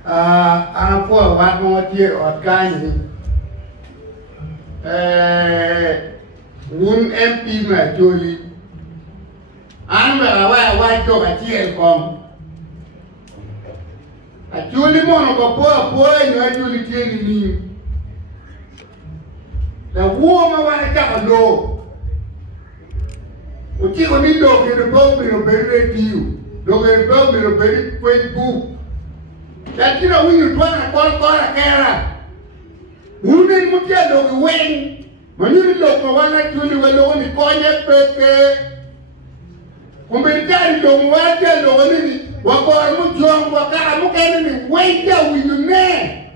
Ang po wat mo tiye at kani un MP ma Acoli an wa to ka tiye kom Acoli mo no po no Acoli tiye ni la wo ma wa ka lo o ti ko ni do ke do mi no be radio do ke do mi no be Facebook. Lakini huyu twana kwa kera. Une mutia do wen. Manuri do kwa wana tuli walo ni konye peke. Kumbirikari do mwate do nini wako mujong wakara mukene ni weja winume.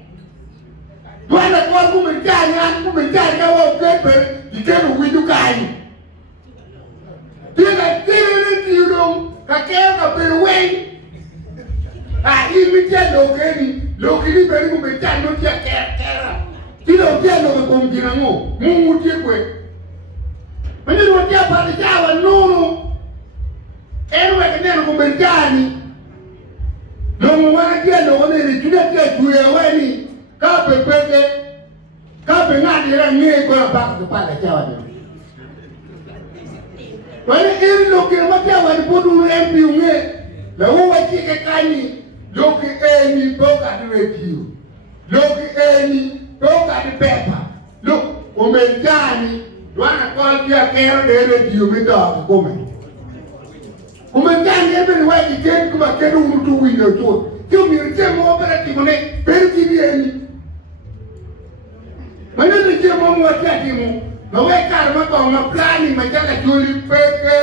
Twana kwa kumbirikari kawa ukepe dikenu winukai. Tika tiri ni tiyo kakea kapere wen. Imitia lokini beri kumbetia notia kera. Tila utia loke kumjina ngo. Mungu tiekwe. Mwenye watia pati jawa nono. Enwe keneno kumbetiani. Longo wana tia loke nini. Tulia tia juye weni. Kape peke. Kape ngati ila nye kwa baka kupata jawa nyo. Wale iri loke watia wanipodu MP unge. La uwa chike kani. Loki eni boka di radio. Loki eni boka di paper. Look, umenjani wana call kia kero de radio mito kome. Umenjani ebe ni waji keni kuma kero umutu winyo tu. Kyo mirite mo operativo ne peri kibi eni. Manyo je mo mwati atimu. Mawe karma kwa maplani majala juli peke.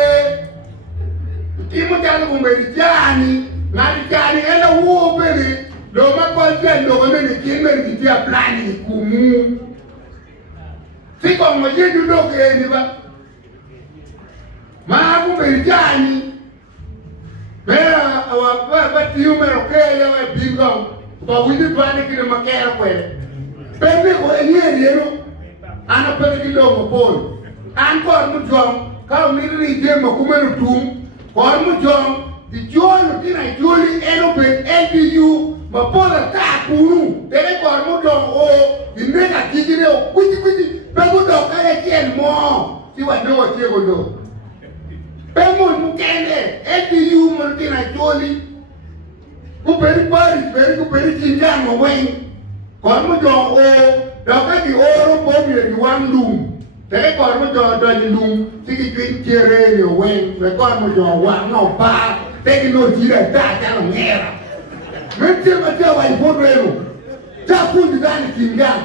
Timu jalo kumbejani. Nari jani ela wo beri lo ma konten lo ne ni kimeri di dia plani kumu siko mo yedu do ke ni ba ma ku beri jani bera awa ba tiu me ro ke ya we bingo to wini plani ki ma kera kwele pende ko eni ero ana pere ki lo mo pol an ko mu jom ka mi ri je mo ku me ru tum ko mu jom the John dina Acoli enope LBU mapola ta kunu tele ko mo do o ineka kigire o kuti pego do kale kien mo ti wa do ti go do pego mu kende LBU mo dina Acoli ku peri pari peri ku peri tinga mo wen ko mo do o do ka di oro bo mi di wan lum tele ko mo do ni lum ti ki twin tiere ni wen re ko mo do wa no pa Teki no jira da no ngera. Mete mate wa ipodo ero. Ta kundi dani kinga.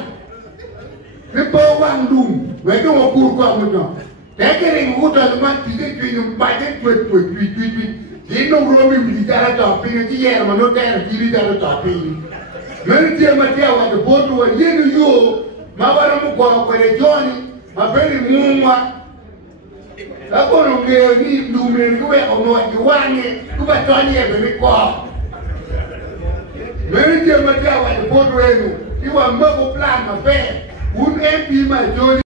Ripo wangdum. Wedo mo pur ko mo. Teki ring uta no man tike twin baje twi. Dino romi militara to pinga ti yer ma no ter diri da to pinga. Mete mate wa de bodo wa yenu yo. Ma wara mo ko le joni. Ma beri mumwa. Ako no ngeo ni lumeni kuwe ono jiwane kuba toni ebe ni ko. Meri je mata wa bodo enu. Iwa mbo plan ma be. Un MP ma Acoli